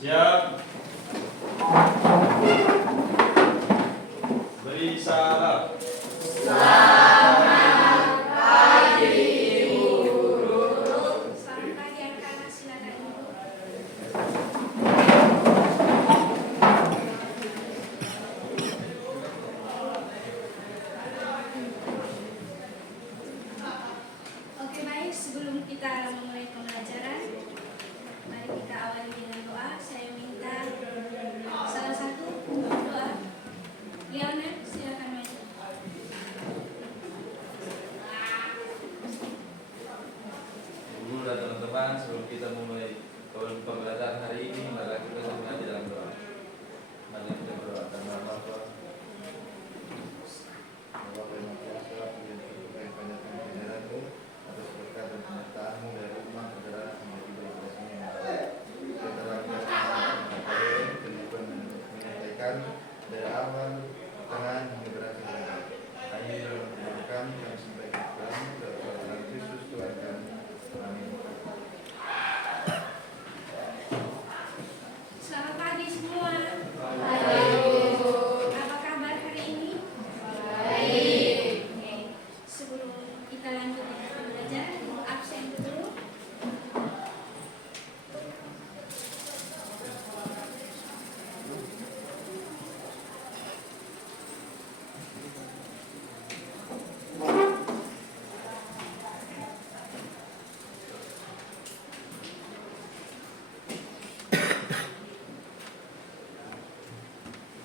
Siap. Beri salam. Selamat pagi, Ibu Guru. Selamat pagi anak-anak, silakan duduk. Oke, baik, sebelum kita memulai pembelajaran, mari kita awali dengan doa. Saya minta salah satu doa. Leonel, silakan maju. Guru dan teman-teman, sebelum kita mulai pembelajaran hari ini, mari kita sama di dalam doa. Mari kita berdoa. Karena Bapa, terima kasih yang banyak penjelasanmu atas berkat dan penyertaanmu dari rumah saudara menjadi bagi kita semua. Kita bangga kehidupan menyampaikan dari awal, tengah, hingga berakhir. Hanya dalam kehidupan kami sampaikan kami dalam Kristus Tuhan kami. Amin. Selamat pagi semua. Apa kabar hari ini? Baik. Oke. Sebelum kita lanjut dengan pembelajaran, Ibu absen dulu.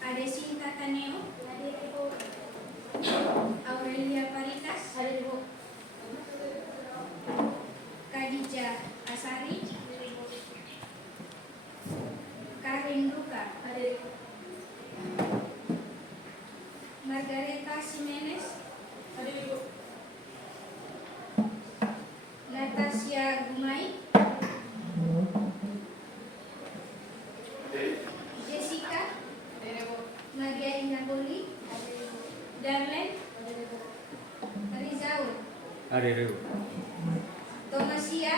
Ada Sinta Taneo, hadir Ibu. Aurelia Paritas, hadir Ibu. Khadijah Asari, hadir Ibu. Karin Duka, hadir Ibu. Margareta Jimenez, hadir Ibu. Natasha Gumai, Jessica, Maria Inagoli, Darlen, Rizaul, Hadir Ibu. Tomasia,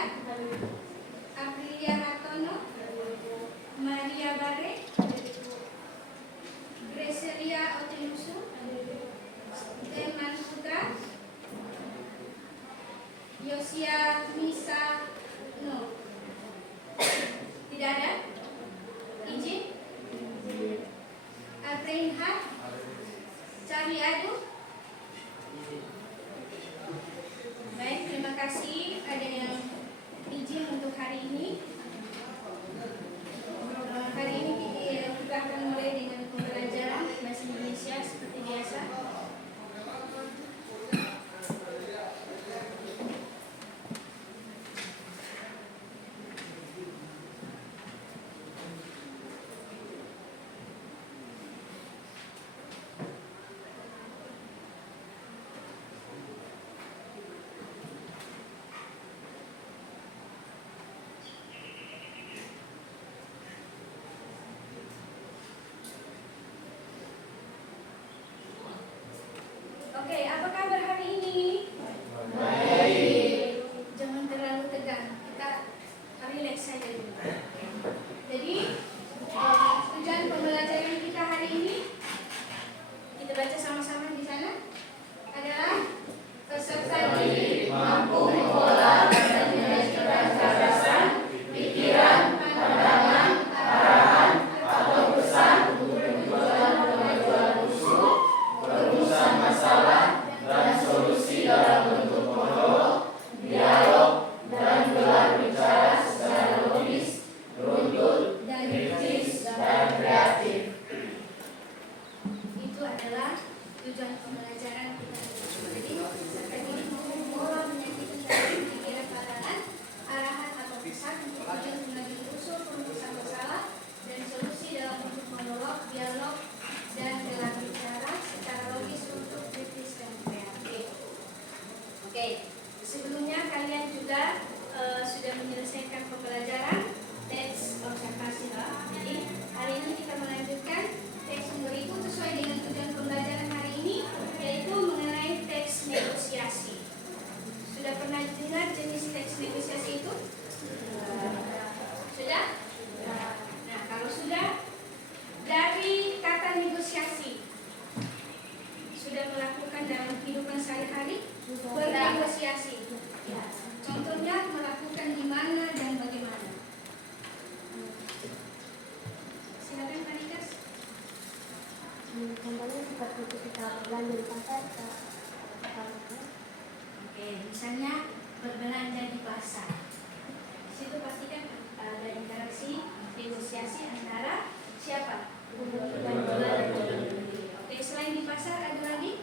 Aprilia Ratono, Maria Bare, Greselia Otenusu, Teman Putra, Yosia Misa No. Tidak ada? Izin? Alfred Hat, Charlie Adu. Baik, terima kasih. Ada yang izin untuk hari ini. Hari ini kita akan mulai dengan pembelajaran bahasa Indonesia seperti biasa. Oke, apa kabar hari ini? Baik. Jangan terlalu tegang. Kita relax saja dulu. Jadi, tujuan pembelajaran kita hari ini, kita baca sama-sama di sana, adalah peserta didik Mampu mengolah dan mengekspresikan pikiran, pandangan, arahan, atau pesan untuk kemajuan usul, perumusan masalah, dan solusi dalam bentuk monolog, dialog, dan gelar bicara secara logis, runtut, kritis, dan kreatif. itu adalah tujuan pembelajaran kita. Jadi, peserta didik mampu mengolah, menyampaikan pikiran, pandangan, arahan atau pesan untuk tujuan mengajukan usul, perumusan masalah, dan solusi dalam bentuk monolog, dialog, dan gelar bicara secara logis, untuk kritis dan kreatif. Oke, sebelumnya kalian juga sudah menyelesaikan pembelajaran teks observasi. Jadi hari ini kita melanjutkan teks nomor itu sesuai dengan tujuan pembelajaran hari ini, yaitu mengenai teks negosiasi. Sudah pernah dengar jenis teks negosiasi itu? lalu pasar ke Oke, misalnya berbelanja di pasar. Di situ pastikan ada interaksi negosiasi antara siapa? Penjual dan pembeli. Oke, selain di pasar ada lagi?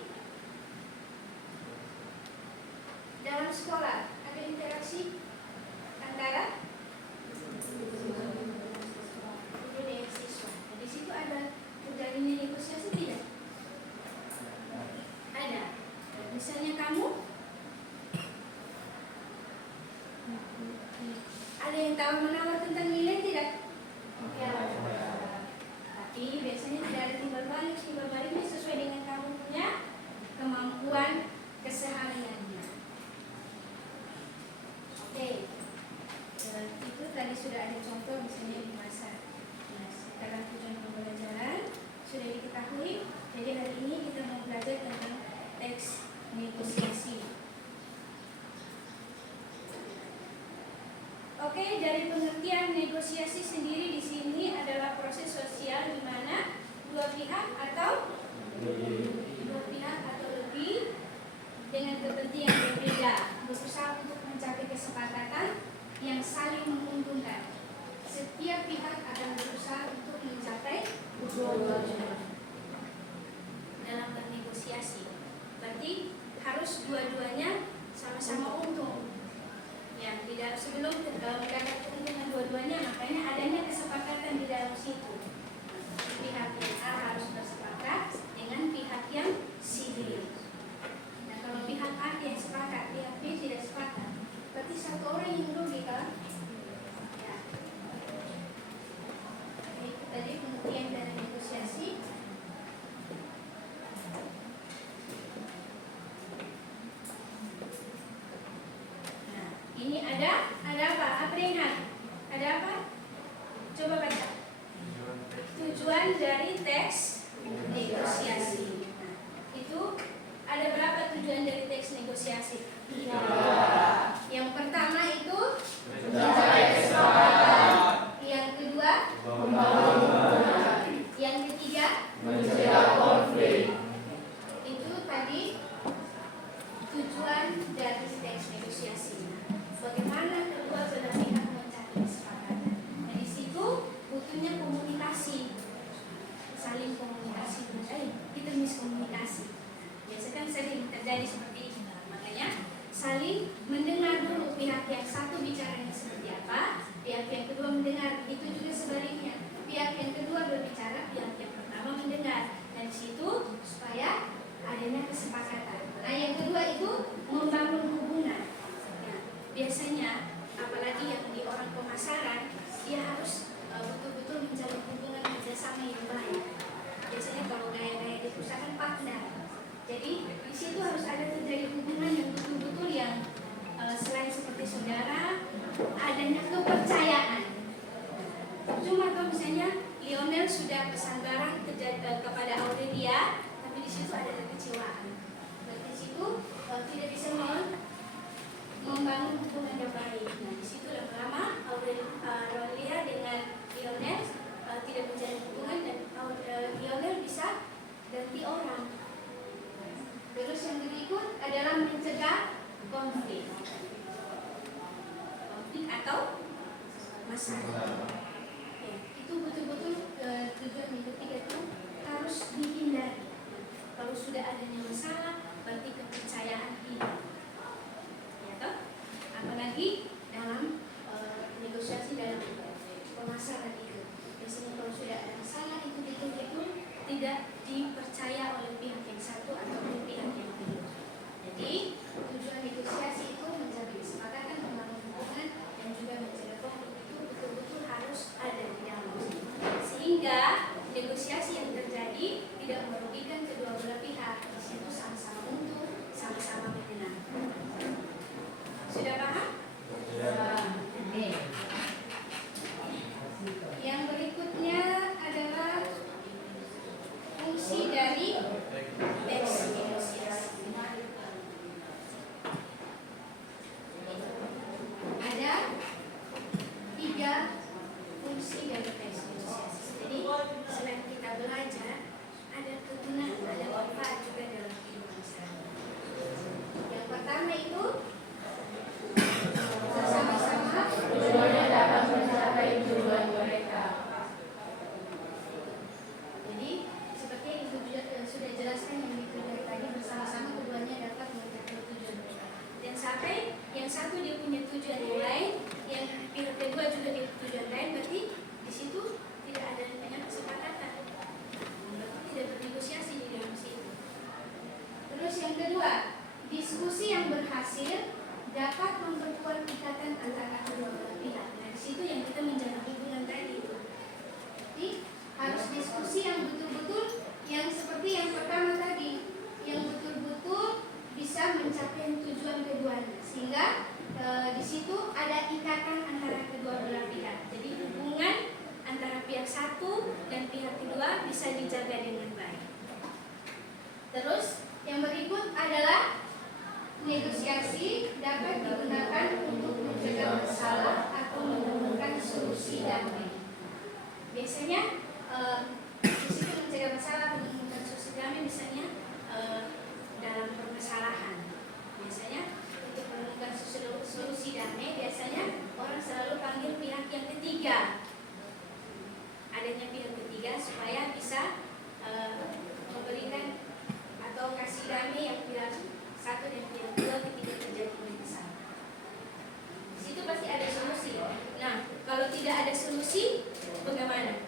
Dalam sekolah ada interaksi antara guru dengan siswa. Nah, di situ ada terjadinya negosiasi tidak? Ada. Misalnya kamu ada yang tahu menawar tentang nilai tidak? Ya. Tapi biasanya tidak ada timbal balik. Timbal baliknya sesuai dengan kamu punya kemampuan kesehariannya. Oke. Itu tadi sudah ada contoh misalnya di pasar. Nah, sekarang tujuan pembelajaran sudah diketahui. Jadi hari ini kita mau belajar tentang teks negosiasi. Oke, dari pengertian negosiasi sendiri di sini adalah proses sosial di mana dua pihak atau lebih dengan kepentingan berbeda berusaha untuk mencapai kesepakatan yang saling menguntungkan. Setiap pihak akan berusaha untuk mencapai tujuan dalam bernegosiasi. Berarti harus dua-duanya sama-sama untung. Ya, tidak sebelum mendapat keuntungan dua-duanya, makanya adanya kesepakatan di dalam situ. Pihak yang A harus bersepakat dengan pihak yang C. Nah, kalau pihak A yang sepakat, pihak B tidak sepakat, berarti satu orang yang rugi kan? Ya. Itu tadi pengertian dari negosiasi. Ini ada apa? Apa ingat? Ada apa? Coba baca. Tujuan dari teks negosiasi. Nah, itu ada berapa tujuan dari teks negosiasi? Yang pertama itu mencapai kesepakatan. Yang kedua yang ketiga mencegah konflik. Itu tadi tujuan dari teks negosiasi. Bagaimana kedua belah pihak mencapai kesepakatan. Nah, di situ butuhnya komunikasi, saling komunikasi. Kita miskomunikasi. Biasanya kan sering terjadi seperti ini. Makanya saling mendengar dulu pihak yang satu bicaranya seperti apa, pihak yang kedua mendengar. Itu juga sebaliknya. Pihak yang kedua berbicara, pihak yang pertama mendengar. Dan di situ supaya adanya kesepakatan. Nah, yang kedua itu membangun hubungan. Biasanya apalagi yang di orang pemasaran, dia harus betul-betul menjalin hubungan kerjasama yang baik. Biasanya kalau gaya-gaya di perusahaan partner. Jadi di situ harus ada terjadi hubungan yang betul-betul yang selain seperti saudara, adanya kepercayaan. Cuma kalau misalnya Lionel sudah pesan barang kepada Aurelia, tapi di situ ada kekecewaan. Berarti di situ tidak bisa membangun hubungan yang baik. Nah, di situ lama-lama Aurelia dengan Lionel tidak menjalin hubungan dan Lionel bisa ganti orang. Terus yang berikut adalah mencegah konflik atau masalah. Ya, itu betul-betul tujuan yang ketiga itu harus dihindari. Kalau sudah adanya masalah, berarti kepercayaan hilang. Apalagi dalam negosiasi dalam pemasaran itu. Biasanya kalau sudah ada masalah itu betul-betul tidak dipercaya oleh pihak yang satu atau oleh pihak yang kedua. Jadi tujuan negosiasi itu mencapai kesepakatan, membangun hubungan dan juga mencegah konflik itu betul-betul harus ada di dalam situ. Sehingga negosiasi yang terjadi tidak merugikan kedua belah pihak. Di situ sama-sama untung, sama-sama menyenangkan. Sudah paham? Oke. Yang berikutnya adalah fungsi dari teks negosiasi. negosiasi dapat digunakan untuk mencegah masalah atau menemukan solusi damai. Biasanya di situ mencegah masalah atau menemukan solusi damai misalnya dalam permasalahan. Biasanya untuk menemukan solusi damai biasanya orang selalu panggil pihak yang ketiga. Adanya pihak ketiga supaya bisa memberikan atau kasih damai yang pihak satu dan pihak dua ketika terjadi masalah. Di situ pasti ada solusi. Nah, kalau tidak ada solusi, bagaimana?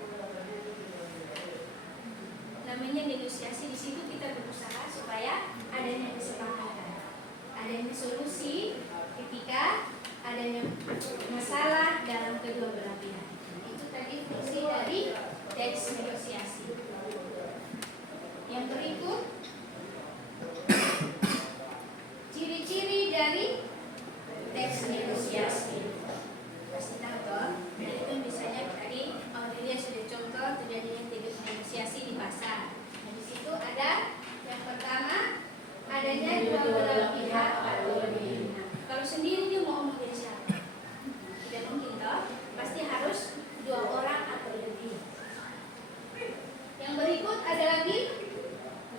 Namanya negosiasi. Di situ kita berusaha supaya adanya kesepakatan, adanya solusi ketika adanya masalah dalam kedua belah pihak. Itu tadi fungsi dari teks negosiasi. Yang berikut, ciri-ciri dari teks negosiasi. Pasti tahu toh? Itu misalnya tadi Aurelia sudah contoh terjadinya teks negosiasi di pasar. Nah, di situ ada yang pertama, adanya dua belah pihak atau lebih. Nah, kalau sendiri dia mau ngomong dari siapa? Tidak mungkin toh? Pasti harus dua orang atau lebih. Yang berikut ada lagi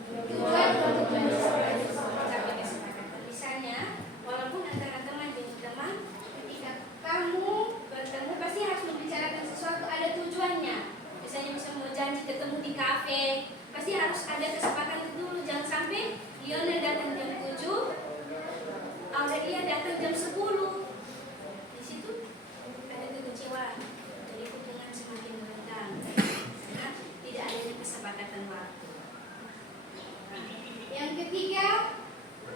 tujuan untuk mencapai kesepakatan. Misalnya, walaupun antara teman dan teman, ketika kamu bertemu pasti harus membicarakan sesuatu, ada tujuannya. Misalnya mau janji ketemu di kafe, pasti harus ada kesepakatan dulu. Jangan sampai Lionel datang jam 7, Aurelia datang jam 10. Di situ ada kekecewaan, jadi hubungan semakin merenggang karena tidak adanya kesepakatan waktu. Yang ketiga,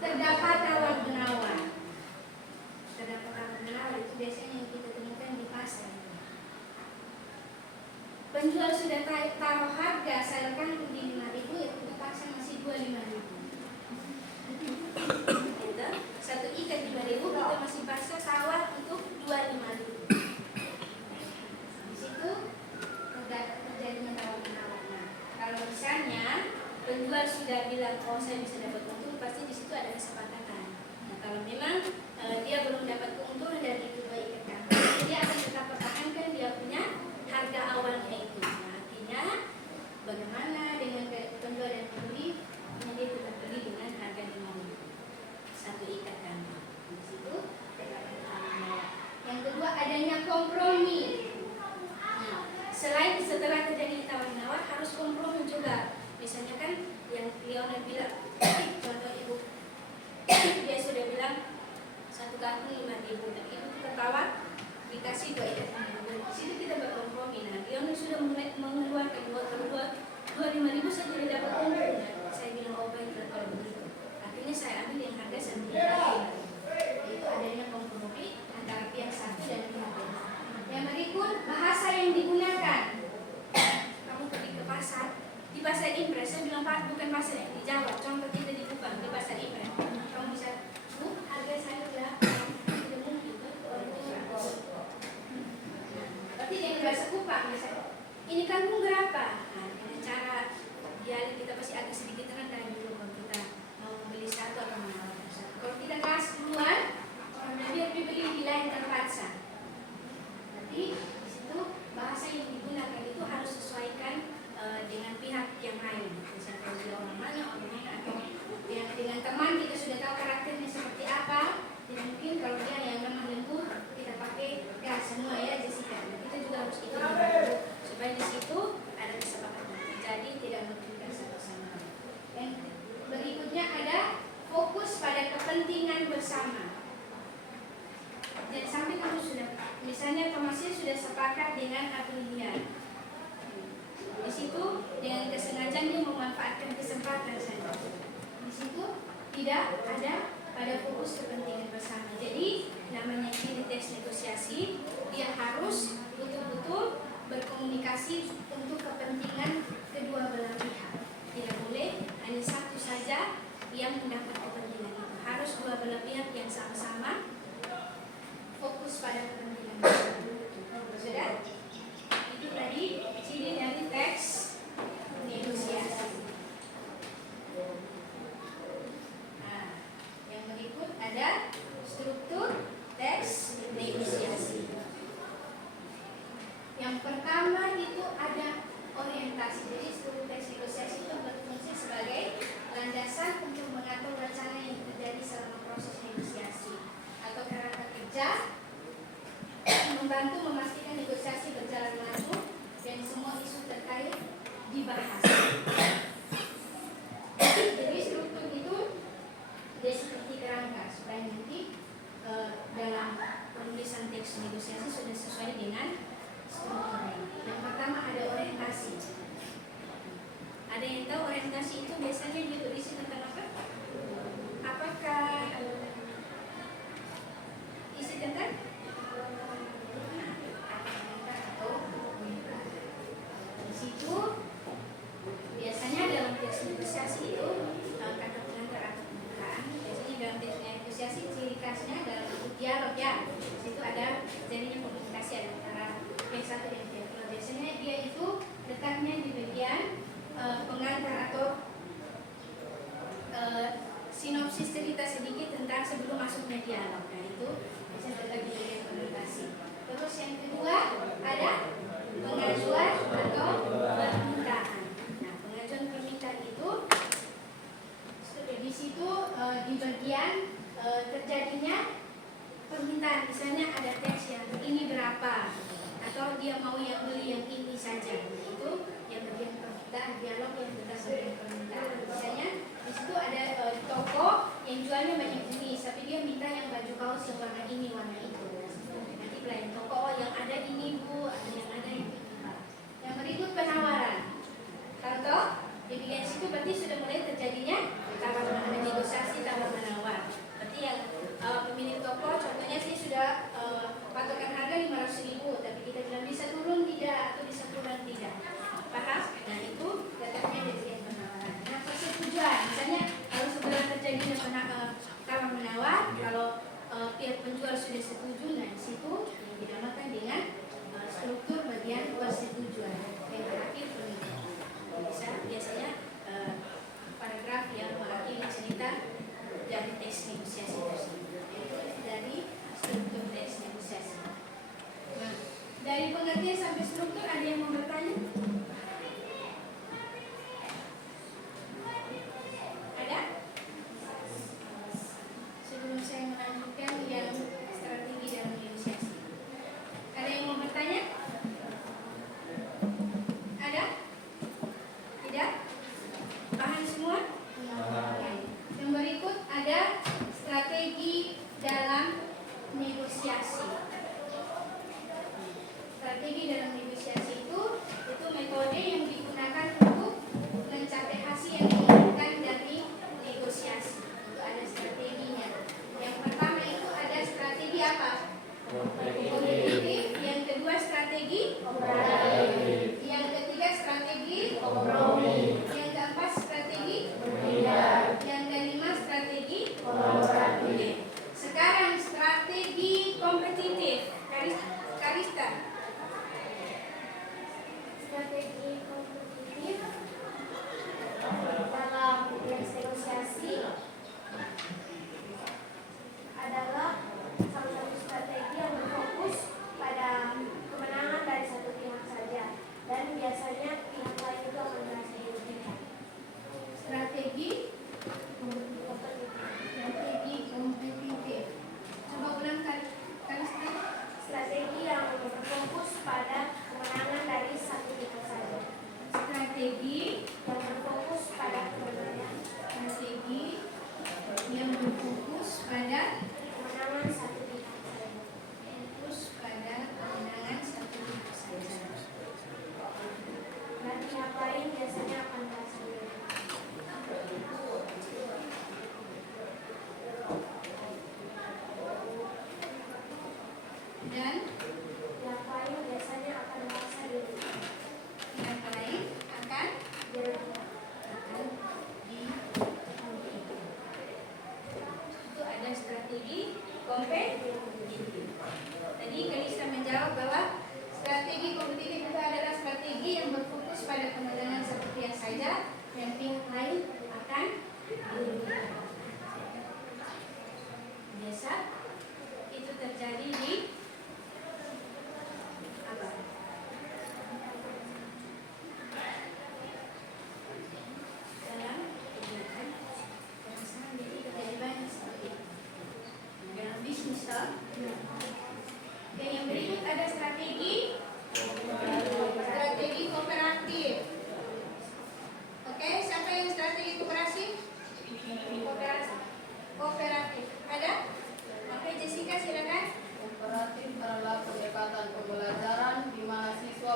terdapat tawar-menawar. Terdapat tawar-menawar itu biasanya yang kita temukan di pasar. Penjual sudah taruh harga sayur kangkung di 5.000, ya terpaksa masih 25.000. Gitu. Satu ikat 5.000, kita masih paksa tawar untuk 25.000. Di situ terjadinya tawar-menawar. Nah, kalau misalnya penjual sudah bilang, oh saya bisa dapat untung, pasti di situ ada kesepakatan. Nah, kalau memang dia belum dapat keuntungan dari kedua ikat kangkung, dia akan tetap pertahankan dia punya harga awalnya itu. Nah, artinya bagaimana dengan penjual dan pembeli? Dia tetap beli dengan harga 5.000 satu ikat kangkung. Di situ terdapat tawar-menawar. Yang kedua, adanya kompromi. Nah, selain setelah terjadi tawar-menawar harus kompromi juga. Misalnya kan yang Lionel bilang, contoh ibu, dia sudah bilang satu kangkung 5.000, tapi ibu tertawar dikasih 2 ikat kangkung. Di situ kita berkompromi. Nah, Lionel sudah mengeluarkan 25.000, saya tidak dapat untung. Saya bilang, oh baik kalau begitu. Akhirnya saya ambil yang harga 9.000. Itu adanya kompromi antara pihak satu dan pihak lain. Yang berikut, bahasa yang digunakan. Kamu pergi ke pasar, di pasar impres, saya bilang Pak, bukan pasar yang di Jawa, contoh kita di Kupang, di pasar impres. Kamu bisa, Bu, harga saya berapa? Tidak mungkin, orang itu berarti dengan bahasa Kupang, misalnya, ini kangkung berapa? Nah, dengan cara dialek kita pasti agak sedikit rendah dulu kalau kita mau membeli satu atau menawarkan satu. Kalau kita kelas duluan, biar dibeli di lain tempat sah. Berarti di situ bahasa yang digunakan itu harus sesuaikan dengan pihak yang lain. Misalnya kalau dia orang mana atau dengan teman kita sudah tahu karakternya seperti apa. Tidak mungkin kalau dia yang lemah lembut kita pakai gas semua ya Jessica. Kita juga harus ikut dulu supaya di situ ada kesepakatan. Jadi tidak merugikan satu sama lain. Yang berikutnya ada fokus pada kepentingan bersama. Jadi sampai kamu sudah, misalnya Thomasnya sudah sepakat dengan Aprilia. Di situ dengan kesengajaan dia memanfaatkan kesempatan saja. Di situ tidak ada pada fokus kepentingan bersama. Jadi namanya ciri teks negosiasi, dia harus betul-betul berkomunikasi untuk kepentingan kedua belah pihak. Tidak boleh hanya satu saja yang mendapat kepentingan itu. Harus dua belah pihak yang sama-sama fokus pada kepentingan bersama. Sudah? Itu tadi ciri dari teks negosiasi. Nah, yang berikut terkait dibahas. Jadi struktur itu dia seperti kerangka supaya nanti dalam penulisan teks negosiasi sudah sesuai dengan strukturnya. Yang pertama ada orientasi. Ada yang tahu orientasi itu biasanya ditulis tentang apa? Apakah isi tentang di situ biasanya dalam teks negosiasi itu kata pengantar atau pembukaan. Biasanya dalam teks negosiasi ciri khasnya dalam bentuk dialog ya. Di situ ada jadinya komunikasi antara yang satu dan yang kedua. Biasanya dia itu letaknya di bagian pengantar atau sinopsis cerita sedikit tentang sebelum masuknya dialog. Nah itu biasanya terletak di bagian komunikasi. Terus yang kedua ada pengajuan atau permintaan. Nah pengajuan permintaan itu di situ di bagian terjadinya permintaan. Misalnya ada teks yang ini berapa atau dia mau yang beli yang ini saja. Itu yang bagian permintaan, dialog yang tentang bagian permintaan. Misalnya di situ ada toko yang jualnya banyak jenis, tapi dia minta yang baju kaos yang warna ini, warna itu. Nanti pelayan toko yang ada ini bu, ada yang ini. Yang berikut penawaran. Contoh di bagian situ berarti sudah mulai terjadinya tawar menawar, negosiasi tawar menawar. Berarti yang pemilik toko contohnya sih sudah patokan harga 500.000, tapi kita bilang bisa turun tidak atau bisa kurang tidak. Paham? Nah itu letaknya di bagian penawaran. Nah persetujuan, misalnya kalau setelah terjadinya tawar menawar, kalau pihak penjual sudah setuju, nah di situ dinamakan dengan struktur bagian persetujuan. Yang terakhir pernikahan. Biasanya paragraf yang mewakili cerita dari teks negosiasi tersebut. Itu dari struktur teks negosiasi. Nah, dari pengertian sampai struktur ada yang mau bertanya? Ada? Sebelum saya melanjutkan yang strategi dalam negosiasi. Ada yang mau bertanya? Ada? Tidak? Paham semua? Yang berikut ada strategi dalam negosiasi. Strategi dalam negosiasi itu metode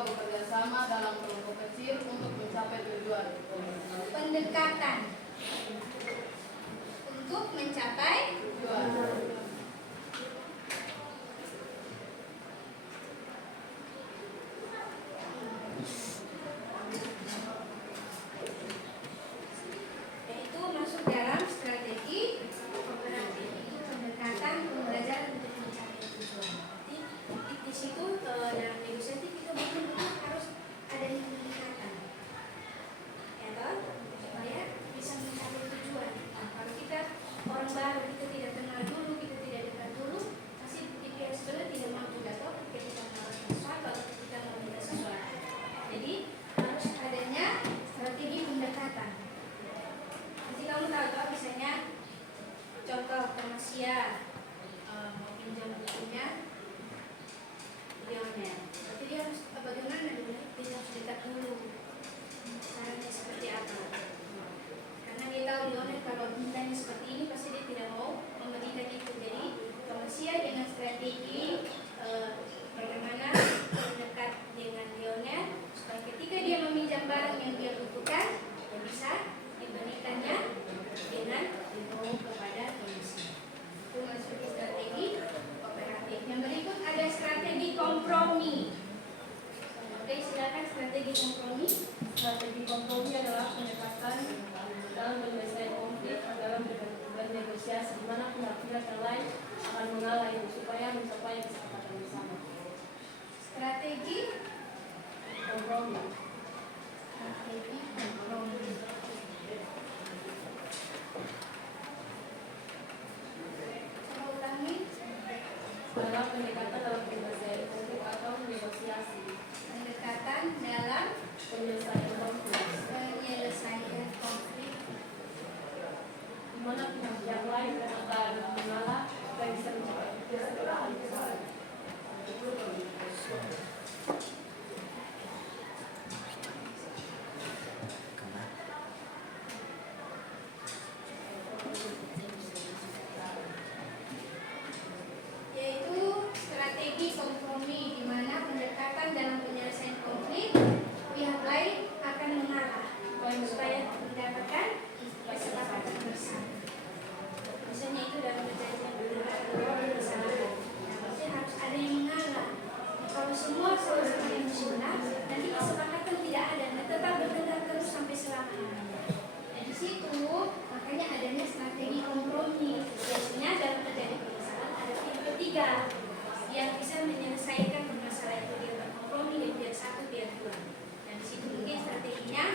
bekerja sama dalam kelompok kecil untuk mencapai tujuan. Pendekatan untuk mencapai Tujuan. yaitu masuk dalam strategi operatif pendekatan pembelajaran untuk mencapai tujuan. Di situ dalam negosiasi kita betul-betul harus ada pendekatan, ya toh, supaya bisa mencapai tujuan. Kalau kita orang baru, kita tidak kenal dulu, kita tidak dekat dulu, pasti kita sebenarnya tidak mampu atau ketika menawarkan sesuatu atau ketika meminta sesuatu. Jadi harus adanya strategi pendekatan. Nanti kamu tahu toh, misalnya contoh Thomasia mau pinjam bukunya Lionel, berarti dia harus bagaimana dulu? Dia harus dekat dulu. Caranya seperti apa? Karena dia tahu Lionel kalau mintanya seperti ini pasti dia tidak mau memberikan itu. Jadi Thomasia dengan strategi bagaimana mendekat dengan Lionel supaya ketika dia meminjam barang yang dia butuhkan, dia bisa diberikannya dengan dibawa kepada Thomasia. Itu masuk di strategi operatif. Yang berikut ada strategi kompromi. Oke, silakan strategi kompromi. Strategi kompromi adalah pendekatan dalam menyelesaikan konflik dalam bernegosiasi di mana pihak-pihak yang lain akan mengalah itu supaya mencapai kesepakatan bersama. Strategi Kompromi. strategi kompromi. Coba ulangi. Adalah pendekatan dalam penyelesaian konflik atau negosiasi. Pendekatan dalam Penyelesaian konflik penyelesaian konflik di mana pihak yang lain akan mengalah supaya bisa mencapai kesepakatan bersama. yaitu strategi kompromi di mana pendekatan dalam penyelesaian konflik pihak lain akan mengalah supaya mendapatkan kesepakatan bersama. Misalnya itu dalam perjanjian bersama. Nah, pasti harus ada yang mengalah. Kalau semua sama-sama yang benar, nanti kesepakatan tidak ada, dan tetap bertengkar terus sampai selamanya. Dan di situ makanya adanya strategi kompromi. Biasanya dalam terjadi permasalahan ada pihak ketiga yang bisa menyelesaikan permasalahan itu, dia berkompromi dengan pihak satu, pihak dua. Dan di situ mungkin strateginya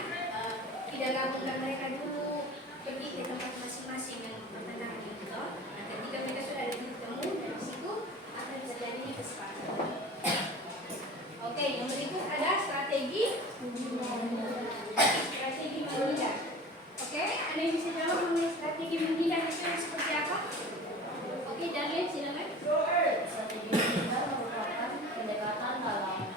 tidak gabungkan mereka dulu, pergi ke tempat masing-masing yang bertentangan gitu. Nah, ketika mereka sudah ada titik temu, dari situ akan terjadinya kesepakatan. Oke, yang berikut ada strategi menghindar. Oke, ada yang bisa jawab mengenai strategi menghindar itu seperti apa? Oke, Daniel silakan. Strategi menghindar merupakan pendekatan dalam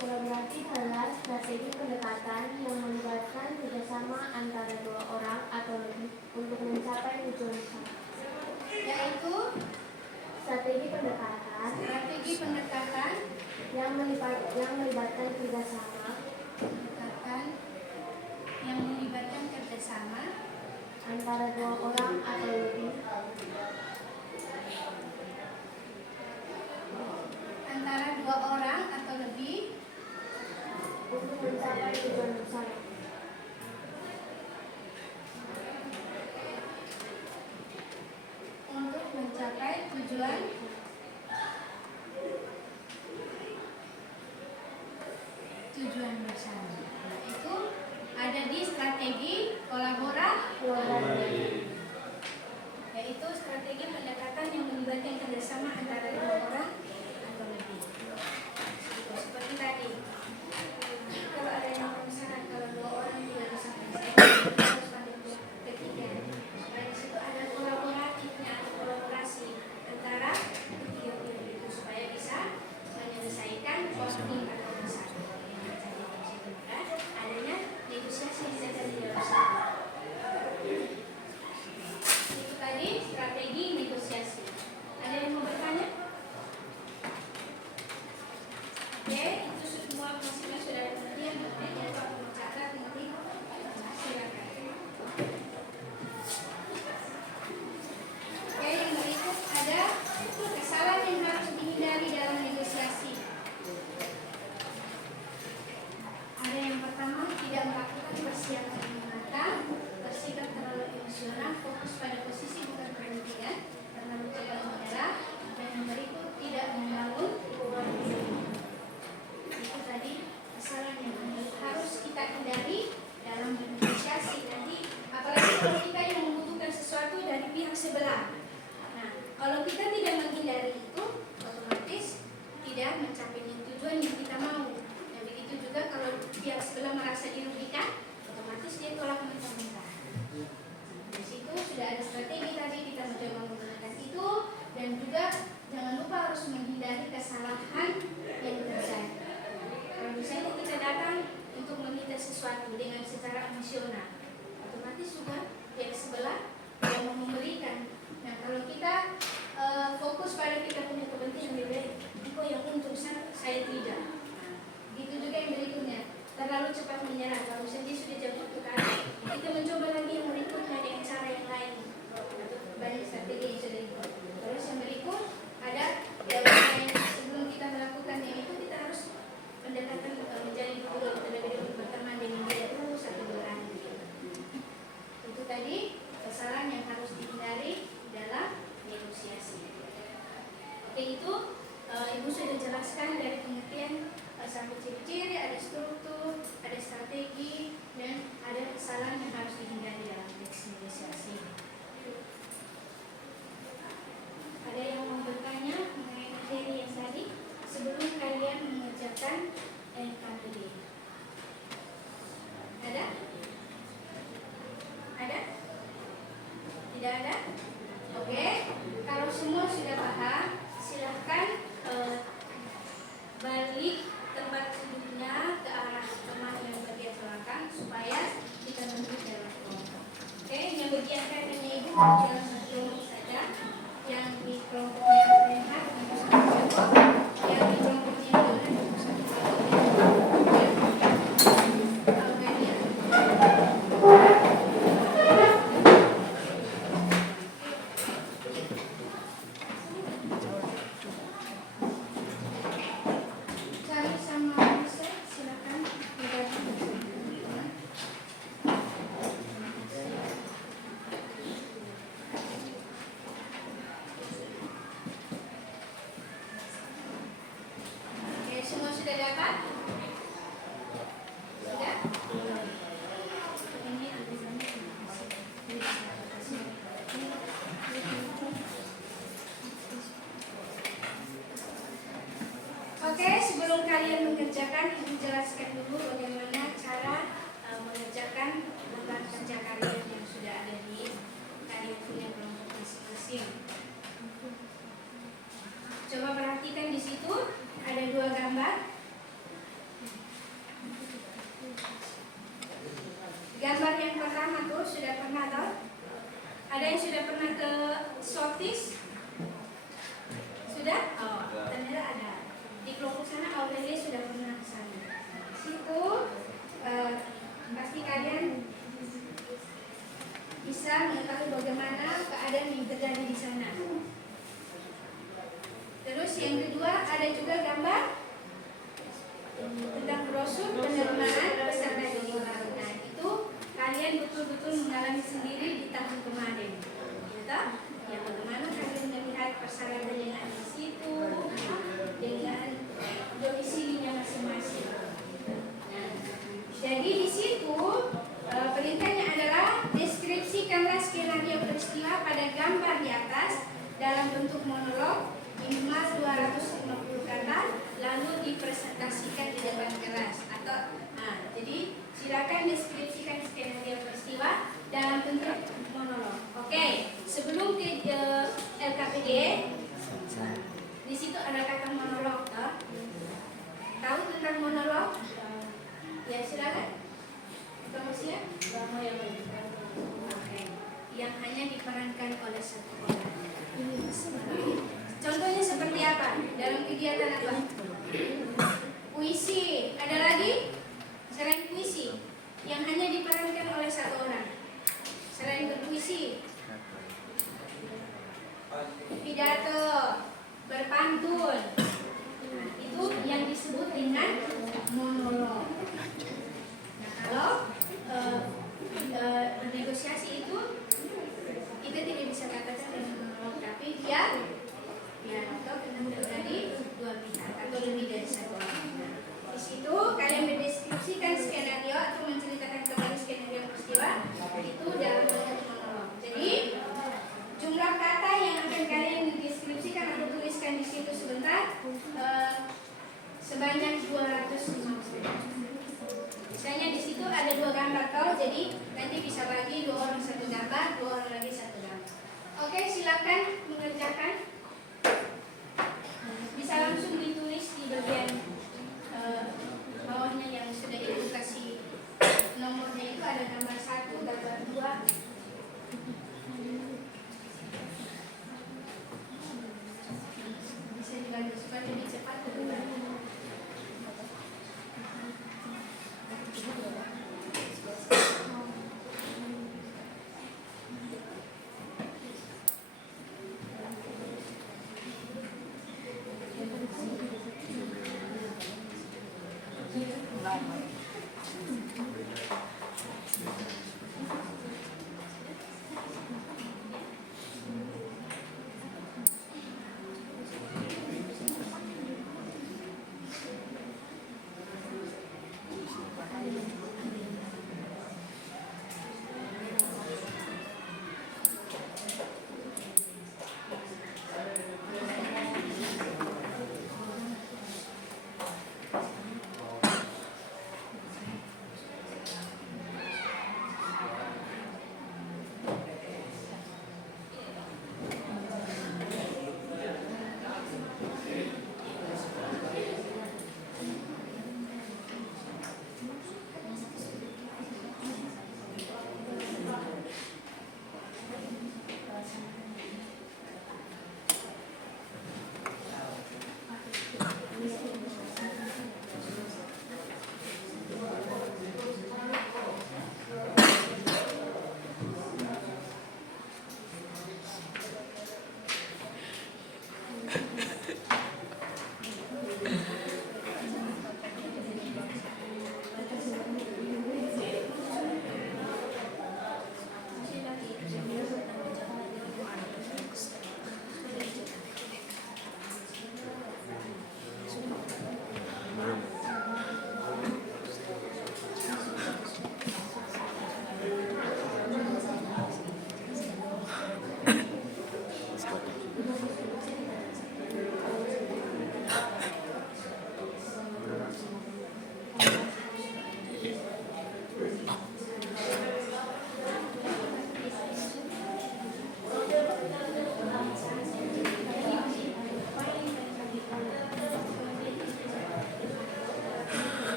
kolaborasi adalah strategi pendekatan yang melibatkan kerjasama antara dua orang atau lebih untuk mencapai tujuan sama. Yaitu Strategi pendekatan yang melibatkan kerjasama antara dua orang atau lebih untuk mencapai tujuan bersama. Tujuan bersama. Itu ada di strategi kolaborasi, yaitu strategi pendekatan yang melibatkan kerjasama antara dua orang atau lebih. Seperti tadi, kalau ada yang misalkan kalau dua orang tidak bisa selesai, harus pada pihak ketiga. Nah, di situ ada kolaboratifnya atau kolaborasi antara ketiga pihak itu supaya bisa menyelesaikan konflik atau masalah. Adanya negosiasi bisa jadi dalam satu. Itu tadi strategi negosiasi. Ada yang mau bertanya? Oke, itu semua masing-masing sudah ada pengertian. Jangan lupa mencatat nanti. Silakan. Oke, yang berikut ada kesalahan yang harus dihindari dalam negosiasi. Ada yang pertama, tidak melakukan persiapan yang matang, bersikap terlalu emosional, fokus pada posisi bukan kepentingan, terlalu cepat menyerah, dan yang berikut tidak membangun hubungan. Itu tadi kesalahan yang harus kita hindari dalam negosiasi. Nanti apalagi kalau kita yang membutuhkan sesuatu dari pihak sebelah. Nah, kalau kita tidak menghindari itu, otomatis tidak mencapai tujuan yang kita mau. Juga kalau pihak sebelah merasa dirugikan, otomatis dia tolak mentah-mentah. Di situ sudah ada strategi tadi, kita mencoba menggunakan itu, dan juga jangan lupa harus menghindari kesalahan yang terjadi. Kalau misalnya kita datang untuk meminta sesuatu dengan secara emosional, otomatis juga pihak sebelah yang mau memberikan. Nah, kalau kita fokus pada kita punya kepentingan lebih baik, kok yang untung saya tidak. Itu juga yang berikutnya, terlalu cepat menyerah. Kalau misalnya sudah jatuh ke kaki, kita mencoba lagi yang berikutnya dengan cara yang lain. Banyak strategi yang sudah ikut. Terus yang berikut ada yang sebelum kita melakukan yang itu, kita harus pendekatan menjadi dulu terlebih dahulu berteman dengan dia dulu satu berani. Itu tadi kesalahan yang harus dihindari dalam negosiasi. Oke, itu Ibu sudah jelaskan dari pengertian sampai ciri-ciri, ada struktur, ada strategi, dan ada kesalahan yang harus dihindari dalam teks negosiasi. Ada yang mau bertanya mengenai materi yang tadi sebelum kalian mengerjakan NKPD? Ada? Ada? Tidak ada? Oke, kalau semua sudah paham, silahkan balik tempat duduknya ke arah teman yang bagian belakang supaya kita duduk dalam kelompok. Oke, yang bagian kanannya Ibu dalam satu kelompok saja, yang di kelompoknya Renhat Ibu satu kelompok, yang di kelompoknya Dona Ibu satu kelompok. gambar yang pertama tuh sudah pernah tahu? Ada yang sudah pernah ke Sotis? Sudah? Oh, ternyata ada. Di kelompok sana Aurelia sudah pernah ke sana. Situ pasti kalian bisa mengetahui bagaimana keadaan yang terjadi di sana. Terus yang kedua ada juga gambar tentang brosur penerimaan peserta didik baru. Nah itu kalian betul-betul mengalami sendiri di tahun kemarin, gitu? Ya bagaimana kalian melihat persyaratan yang ada di situ dengan domisilinya masing-masing. Nah, jadi di situ perintahnya adalah deskripsikanlah skenario peristiwa pada gambar di atas dalam bentuk monolog minimal 250 kata, lalu dipresentasikan di depan kelas atau jadi silakan deskripsikan skenario peristiwa dalam bentuk monolog. Oke, sebelum ke LKPD di situ ada kata monolog, tahu tentang monolog? Ya silakan. Maksudnya Drama yang yang hanya diperankan oleh satu orang. Contohnya seperti apa? Dalam kegiatan apa? Puisi. Ada lagi? Selain puisi yang hanya diperankan oleh satu orang. Selain berpuisi, pidato, berpantun. Nah, itu yang disebut dengan monolog. Nah, kalau negosiasi itu kita tidak bisa katakan dengan monolog, tapi dia atau pernah terjadi dua pihak atau lebih dari satu orang. Nah, di situ kalian mendeskripsikan skenario atau menceritakan kembali skenario peristiwa itu dalam bentuk monolog. Jadi jumlah kata yang akan kalian deskripsikan atau tuliskan di situ sebentar sebanyak 250. Misalnya di situ ada 2 gambar tol, jadi nanti bisa bagi 2 orang satu gambar, 2 orang lagi satu gambar. Oke, silakan mengerjakan. Bisa langsung ditulis di bagian bawahnya yang sudah ibu kasih nomornya itu ada gambar 1, gambar 2. Bisa dibantu supaya lebih cepat.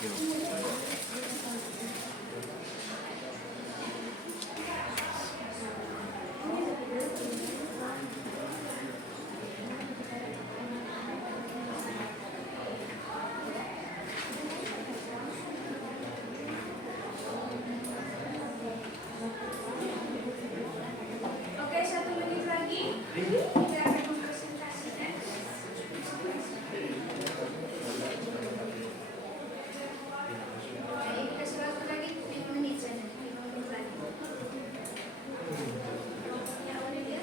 Oke, 1 menit lagi. Kita akan mempresentasikan. Baik, kasih waktu lagi 5 menit saja. 5 menit lagi. Ya, udah dia.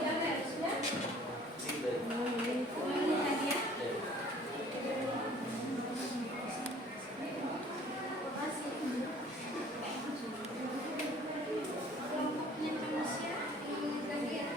Ya, udah, sudah. 5 menit lagi ya. Kelompoknya manusia 5 menit lagi ya.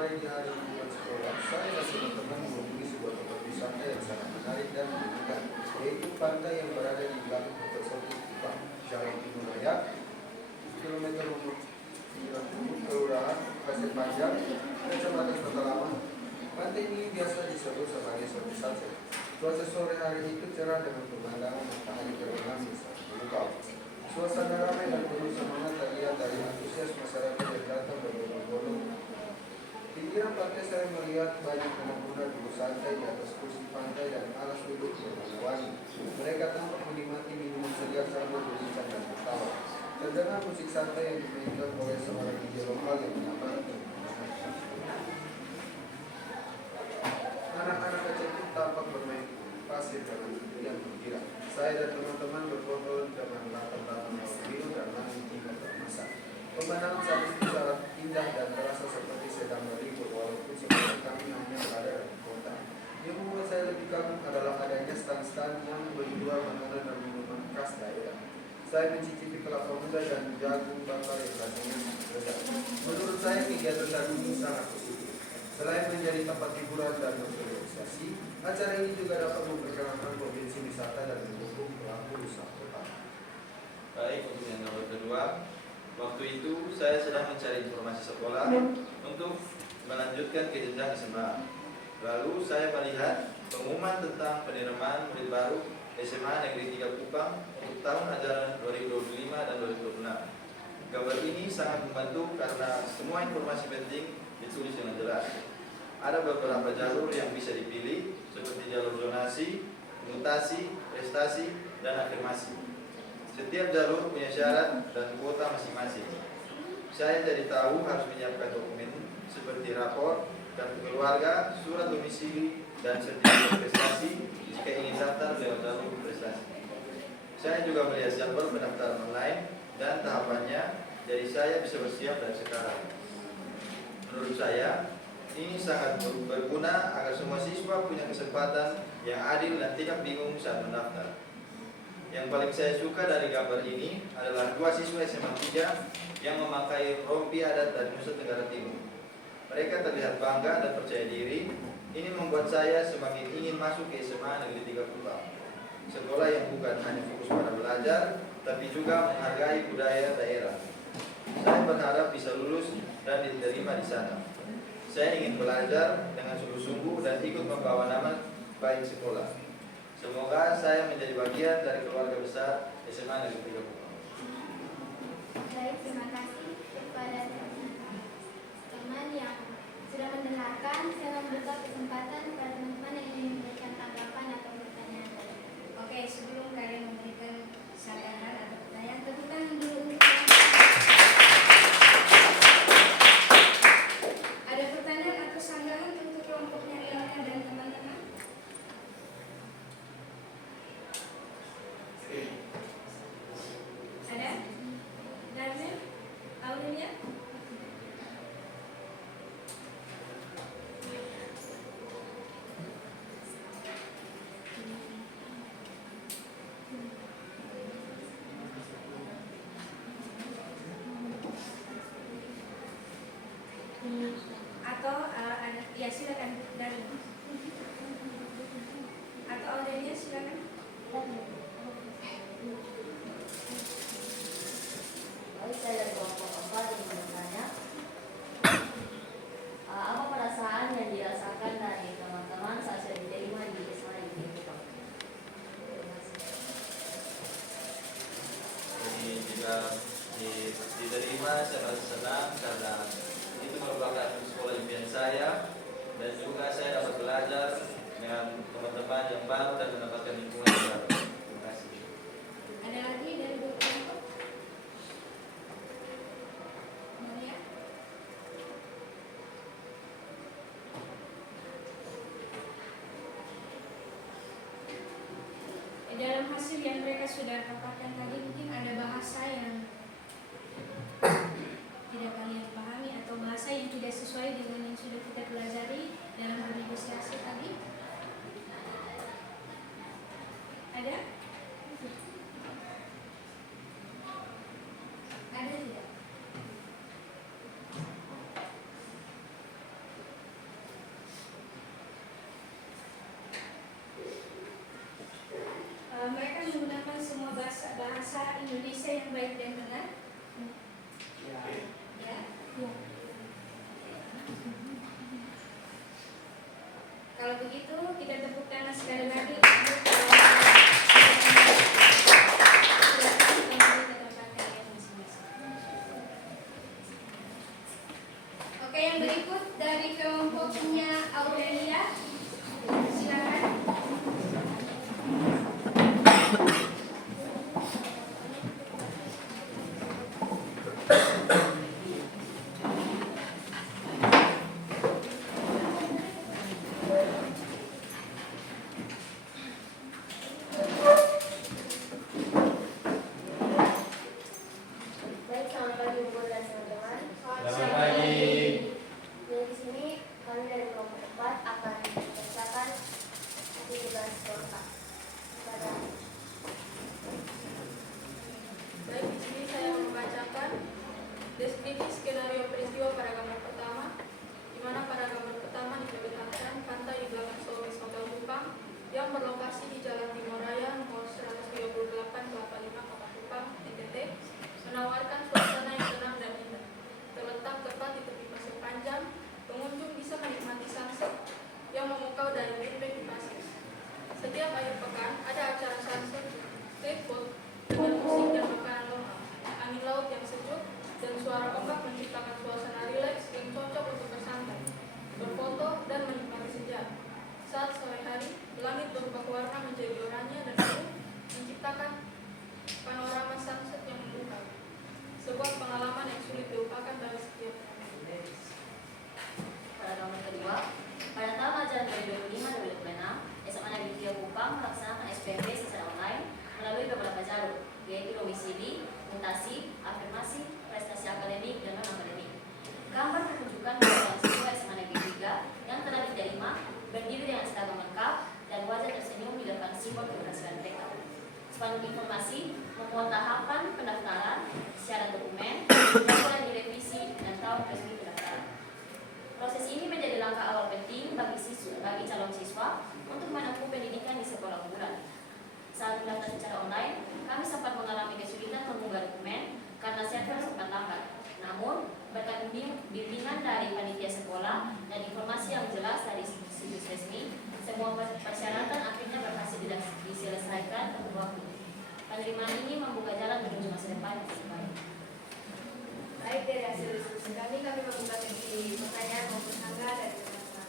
kemarin di hari liburan sekolah, saya dan teman-teman mengunjungi sebuah tempat wisata yang sangat menarik dan menyenangkan, yaitu pantai yang berada di belakang Hotel Sotik Kupang, Jalan Timur Raya, kilometer 90 Kelurahan Pasir Panjang, Kecamatan Kota Lama. Pantai ini biasa disebut sebagai Sotik Sunset. Cuaca sore hari itu cerah dengan pemandangan matahari terbenam di saat memukau. Suasana ramai dan penuh semangat terlihat dari antusias masyarakat yang datang berbondong-bondong. Pinggiran pantai saya melihat banyak anak muda duduk santai di atas kursi pantai dan alas duduk berwarna-warni. Mereka tampak menikmati minuman segar sambil berbincang dan tertawa. Terdengar musik santai yang dimainkan oleh seorang DJ lokal yang menambah. Anak-anak kecil pun tampak bermain pasir dengan yang gembira. Saya dan teman-teman berfoto dengan latar-belakang biru dan langit hingga termasak. Pemandangan saat itu sangat indah dan terasa seperti sedang berlibur walaupun sebenarnya kami hanya berada di kota. Yang membuat saya lebih kagum adalah adanya stand-stand yang menjual makanan dan minuman khas daerah. Saya mencicipi kelapa muda dan jagung bakar yang rasanya lezat. Menurut saya kegiatan tadi ini sangat positif. Selain menjadi tempat hiburan dan bersosialisasi, acara ini juga dapat memperkenalkan provinsi wisata dan mendukung pelaku usaha kota. Baik, untuk yang nomor kedua, waktu itu saya sedang mencari informasi sekolah untuk melanjutkan ke jenjang SMA. Lalu saya melihat pengumuman tentang penerimaan murid baru SMA Negeri 3 Kupang untuk tahun ajaran 2025 dan 2026. Gambar ini sangat membantu karena semua informasi penting ditulis dengan jelas. Ada beberapa jalur yang bisa dipilih seperti jalur zonasi, mutasi, prestasi, dan afirmasi. Setiap jalur punya syarat dan kuota masing-masing. Saya jadi tahu harus menyiapkan dokumen seperti rapor, kartu keluarga, surat domisili, dan sertifikat prestasi jika ingin daftar lewat jalur prestasi. Saya juga melihat jadwal pendaftaran online dan tahapannya, jadi saya bisa bersiap dari sekarang. Menurut saya, ini sangat berguna agar semua siswa punya kesempatan yang adil dan tidak bingung saat mendaftar. Yang paling saya suka dari gambar ini adalah dua siswa SMA 3 yang memakai rompi adat dari Nusa Tenggara Timur. Mereka terlihat bangga dan percaya diri. Ini membuat saya semakin ingin masuk ke SMA Negeri 3 Kupang. Sekolah yang bukan hanya fokus pada belajar, tapi juga menghargai budaya daerah. Saya berharap bisa lulus dan diterima di sana. Saya ingin belajar dengan sungguh-sungguh dan ikut membawa nama baik sekolah. Semoga saya menjadi bagian dari keluarga besar SMA Negeri 3 Kupang. Baik, terima kasih kepada teman yang sudah mendengarkan. Saya membuka kesempatan kepada teman-teman yang ingin memberikan tanggapan atau pertanyaan. Oke, sebelum kalian memberikan sanggahan atau pertanyaan, tepuk tangan dulu untuk ada pertanyaan atau sanggahan untuk kelompoknya Elna dan teman-teman? Ada? Darmil? Aurelia? Atau ada, ya silakan dari atau Aurelia silakan. Baik, saya dari kelompok 4 ingin bertanya, apa perasaan yang dirasakan dari teman-teman saat saya diterima di SMA Negeri Kupang? Jadi jika diterima, saya merasa senang karena itu merupakan sekolah impian saya dan juga saya dapat belajar dengan teman-teman yang baru dan mendapatkan lingkungan yang baru. Terima kasih. Ada lagi dari dua kelompok? Maria? Dalam hasil yang mereka sudah dapatkan tadi, mungkin ada bahasa yang tidak kalian pahami atau bahasa yang tidak sesuai dengan yang sudah kita pelajari dalam bernegosiasi tadi. Ada? Ada tidak? semua bahasa Indonesia yang baik dan benar? Ya. Ya. Kalau begitu kita tepuk tangan sekali lagi untuk silakan kembali ke tempat kalian masing-masing. Oke, yang berikut dari kelompoknya Aurelia, silakan. Baik, selamat pagi Bu dan teman-teman. Selamat pagi. Di sini kami dari kelompok 4 akan membacakan aktivitas kelompok. Baik, di sini saya membacakan deskripsi skenario peristiwa pada gambar pertama, di mana pada gambar pertama diperlihatkan pantai di belakang Solis Hotel Kupang yang berlokasi di Jalan Timur Raya nomor 138 Kelapa Lima, Kota Kupang, NTT, menawarkan suasana yang tenang dan indah. Terletak tepat di tepi pasir panjang, pengunjung bisa menikmati sunset yang memukau dari rimba di pasir. Setiap akhir pekan ada acara sunset, street food, dengan musik dan makanan lokal, angin laut yang sejuk, dan suara ombak menciptakan suasana rileks yang cocok untuk bersantai, berfoto, dan menikmati senja. Saat sore hari, langit berubah warna menjadi oranye dan biru, menciptakan panorama sunset yang memukau. Sebuah pengalaman yang sulit dilupakan bagi setiap orang. Pada gambar kedua, pada tahun ajaran 2025-2026, SMA Negeri 3 Kupang melaksanakan SPP secara online melalui beberapa jalur, yaitu domisili, mutasi, afirmasi, prestasi akademik, dan non-akademik. Gambar pertunjukan calon siswa SMA Negeri 3 yang telah diterima berdiri dengan seragam lengkap dan wajah tersenyum di depan simbol keberhasilan mereka. Spanduk informasi memuat tahapan pendaftaran, syarat dokumen, dan direvisi dan tahun resmi pendaftaran. Proses ini menjadi langkah awal penting bagi calon siswa untuk menempuh pendidikan di sekolah unggulan. Saat mendaftar secara online, kami sempat mengalami kesulitan mengunggah dokumen karena server sempat lambat. Namun, berkat bimbingan dari panitia sekolah dan informasi yang jelas dari situs resmi, semua persyaratan akhirnya berhasil diselesaikan tepat waktu. Penerimaan ini membuka jalan menuju masa depan yang lebih baik. Baik, dari hasil diskusi kami membuka sesi pertanyaan maupun tangga dari teman-teman.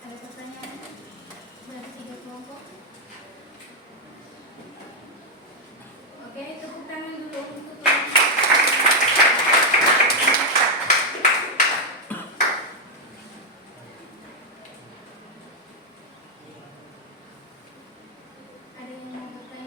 Ada pertanyaan dari 3 kelompok? Oke, tepuk tangan dulu untuk kelompok. Ada yang mau bertanya?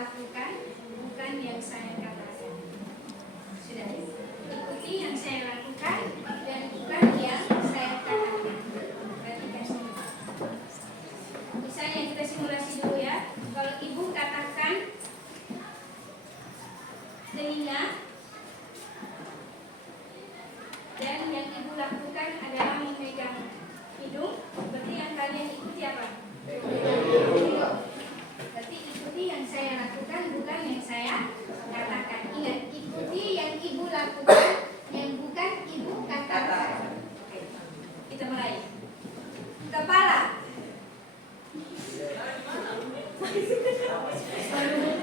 lakukan, bukan yang saya katakan. Sudah. Ikuti yang saya lakukan dan bukan yang saya katakan. Perhatikan sini. Misalnya kita simulasi dulu ya. Kalau ibu katakan telinga, dan yang ibu lakukan adalah memegang hidung, berarti yang kalian ikuti apa? Berarti ikuti yang saya lakukan, bukan yang saya katakan. Ingat, ikuti yang ibu lakukan, yang bukan ibu katakan. Kita mulai. Kepala.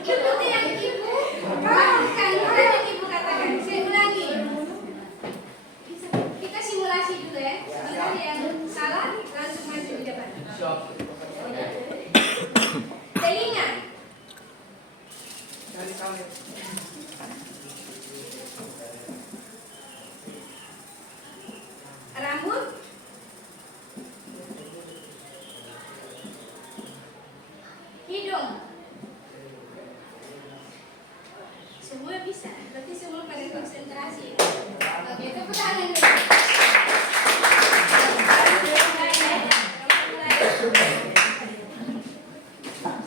Ikuti yang ibu lakukan, bukan yang ibu katakan. Saya ulangi. Kita simulasi dulu ya. Sebentar yang salah langsung maju di depan. Telinga. Rambut. Hidung. Semua bisa. Berarti semua pada konsentrasi. Oke, tepuk tangan dulu.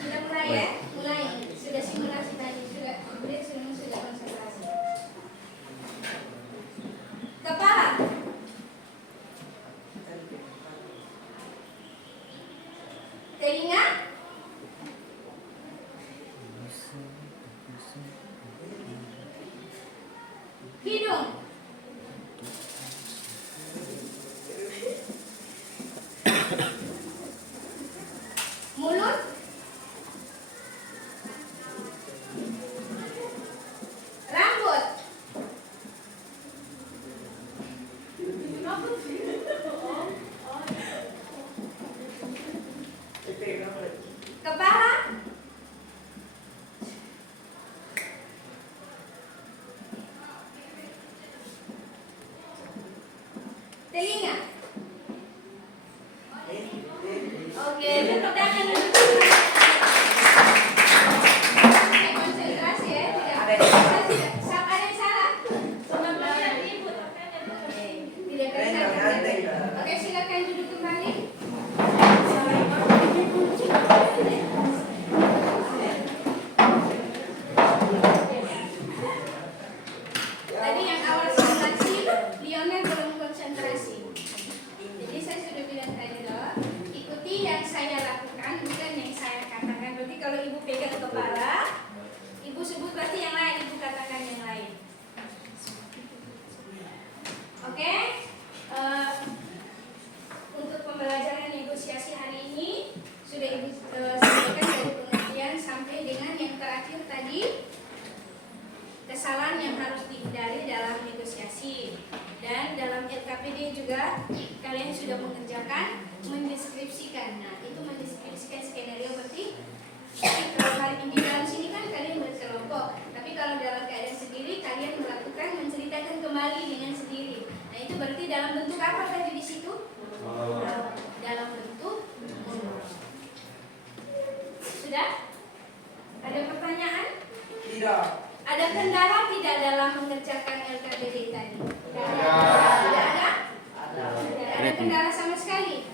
Sudah mulai ya? Mulai. Sudah simulasi tadi. Sudah konsentrasi. Kepala. Telinga. Hidung. Mulut. Rambut. Kepala. Telinga. Oke, tepuk tangan dulu. Konsentrasi ya, tidak. Ada yang salah? Tidak kelihatan. Oke, silakan duduk kembali. Tadi yang awal simulasi, Lionel belum konsentrasi. Jadi saya sudah bilang tadi loh, ikuti yang saya lakukan, bukan yang saya katakan. Berarti kalau ibu pegang kepala, ibu sebut berarti yang lain, ibu katakan yang lain. Oke? Untuk pembelajaran negosiasi hari ini sudah ibu sampaikan dari pengertian sampai dengan yang terakhir tadi, kesalahan yang harus dihindari dalam negosiasi. Dan dalam LKPD juga kalian sudah mengerjakan mendeskripsikan. Nah, itu mendeskripsikan skenario berarti kalau hari ini dalam sini kan kalian berkelompok, tapi kalau dalam keadaan sendiri kalian melakukan menceritakan kembali dengan sendiri. Nah, itu berarti dalam bentuk apa tadi di situ? Dalam bentuk monolog. Sudah? Ada pertanyaan? Tidak. Ada kendala tidak dalam mengerjakan LKPD tadi? Tidak ada? Tidak ada kendala sama sekali?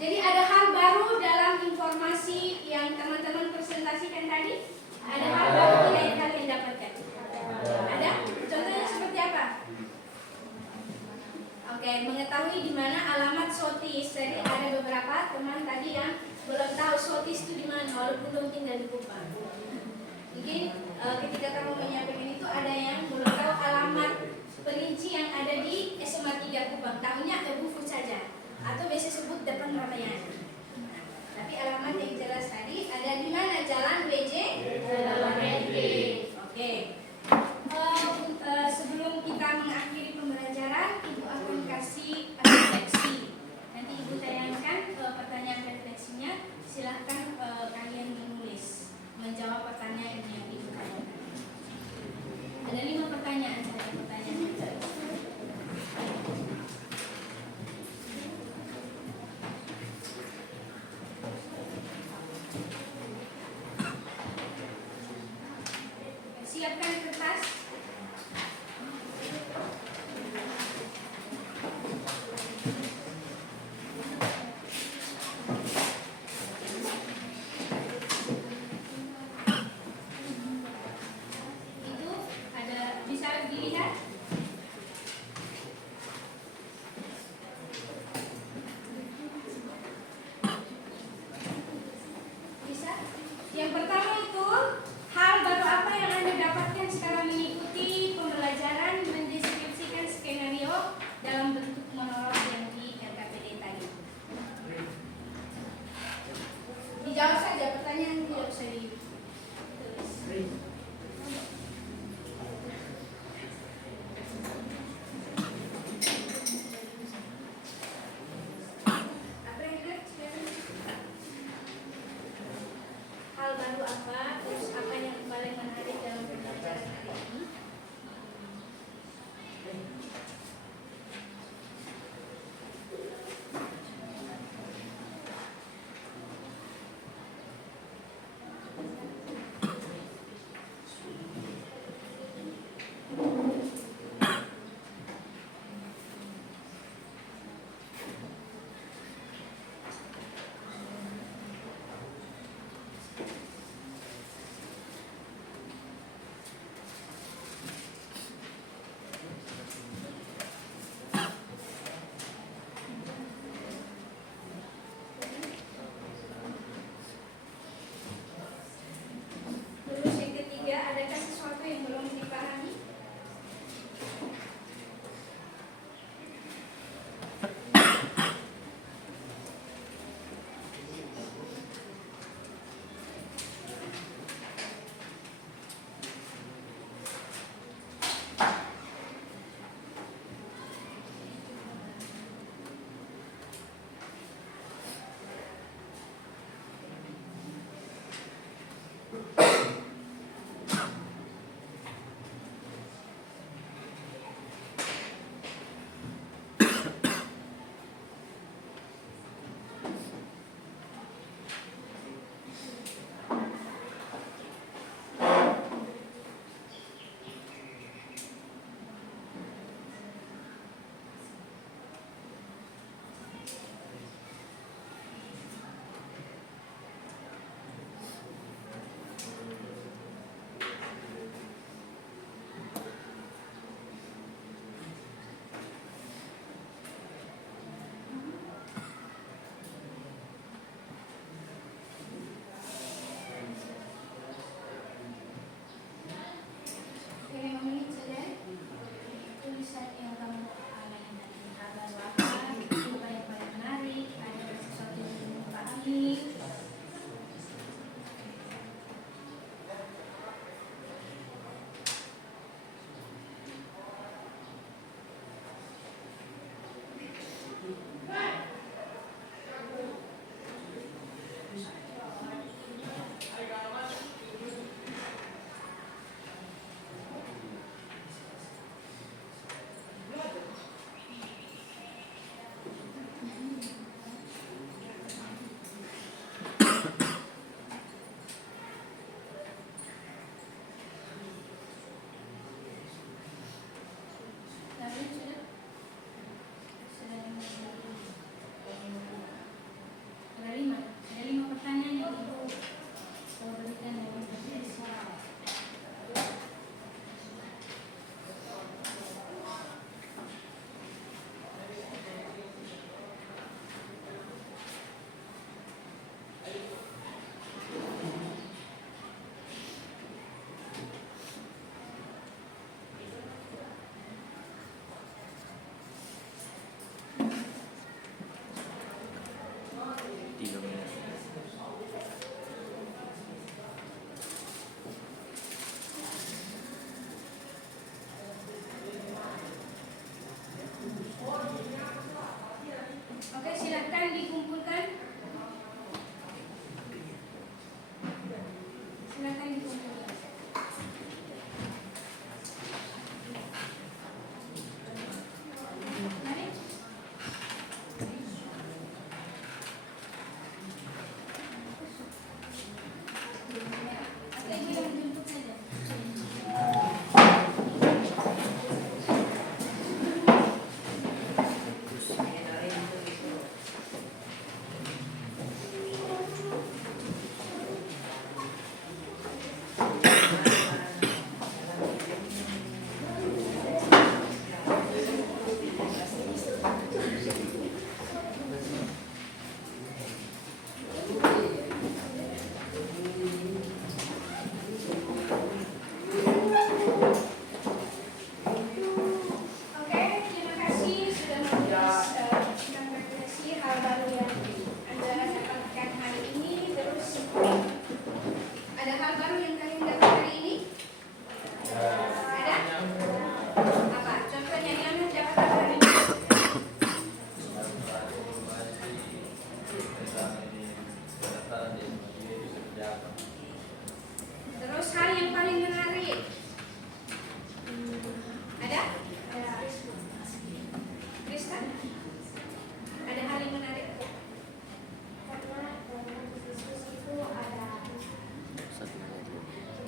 Jadi ada hal baru dalam informasi yang teman-teman presentasikan tadi? Ada hal baru tidak yang kalian dapatkan? Ada? Contohnya seperti apa? Oke, mengetahui di mana alamat SOTIS. Jadi ada beberapa teman tadi yang belum tahu SOTIS itu di mana walaupun belum tinggal di Kupang. Mungkin ketika kamu menyampaikan itu ada yang belum tahu alamat perinci yang ada di SMA 3 Kupang. Tahunya Bufut saja atau biasa sebut depan Ramayana. Tapi alamat yang jelas tadi ada di mana? Jalan WJ? Jalan WJ. Oke. Sebelum kita mengakhiri pembelajaran, Ibu akan kasih refleksi. Nanti Ibu tayangkan pertanyaan refleksinya. Silahkan kalian menulis, menjawab pertanyaan yang Ibu tanyakan. Ada 5 pertanyaan saja pertanyaan. siapkan kertas. Itu ada, bisa dilihat. Bisa. Yang pertama itu, hal baru apa yang Anda dapatkan setelah mengikuti pembelajaran mendeskripsikan skenario dalam bentuk monolog yang di RKPD tadi. Dijawab saja, pertanyaan tidak usah ditulis. Apa yang dilihat sekarang? Hal baru apa, terus apa yang paling menarik dalam pembelajaran hari ini? Ada hal baru yang kalian dapat hari ini? Ada? Apa? Contohnya yang dapat apa hari ini? Terus hal yang paling menarik? Ada? Krista? Ada hal yang menarik? Karena dalam diskusi itu ada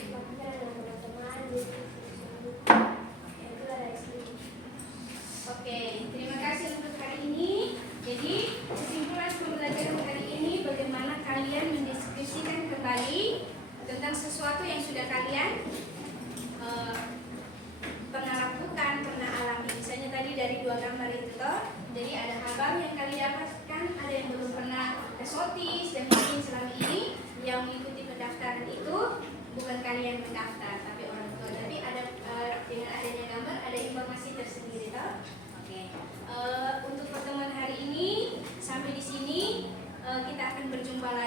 pemikiran dengan teman-teman, itu ada isu. Oke, terima kasih untuk hari ini. Jadi, kesimpulan pembelajaran hari ini bagaimana kalian mendeskripsikan kembali tentang sesuatu yang sudah kalian pernah lakukan, pernah alami. Misalnya tadi dari 2 gambar itu toh. Jadi ada hal baru yang kalian dapatkan, ada yang belum pernah eksotis dan mungkin selama ini yang mengikuti pendaftaran itu bukan kalian mendaftar tapi orang tua. Tapi ada dengan adanya gambar ada informasi tersendiri toh. Oke. Untuk pertemuan hari ini sampai di sini kita akan berjumpa lagi.